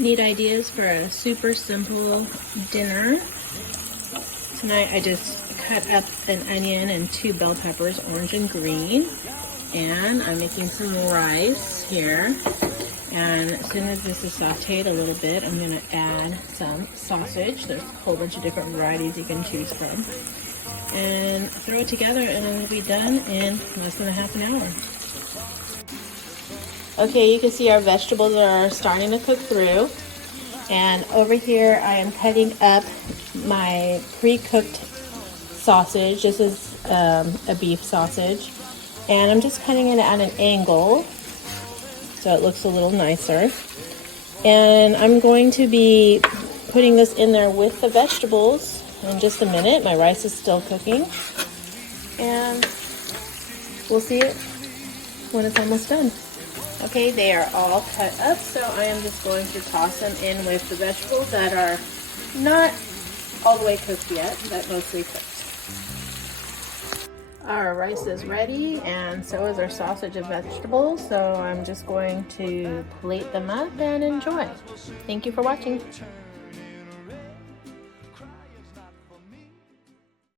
Need ideas for a super simple dinner? Tonight I just cut up an onion and 2 bell peppers, orange and green. And I'm making some rice here. And as soon as this is sauteed a little bit, I'm going to add some sausage. There's a whole bunch of different varieties you can choose from. And throw it together and it'll be done in less than a half an hour. Okay, you can see our vegetables are starting to cook through. And over here I am cutting up my pre-cooked sausage. This is a beef sausage. And I'm just cutting it at an angle so it looks a little nicer. And I'm going to be putting this in there with the vegetables in just a minute. My rice is still cooking. And we'll see it when it's almost done. Okay, they are all cut up, so I am just going to toss them in with the vegetables that are not all the way cooked yet, but mostly cooked. Our rice is ready, and so is our sausage and vegetables, so I'm just going to plate them up and enjoy. Thank you for watching.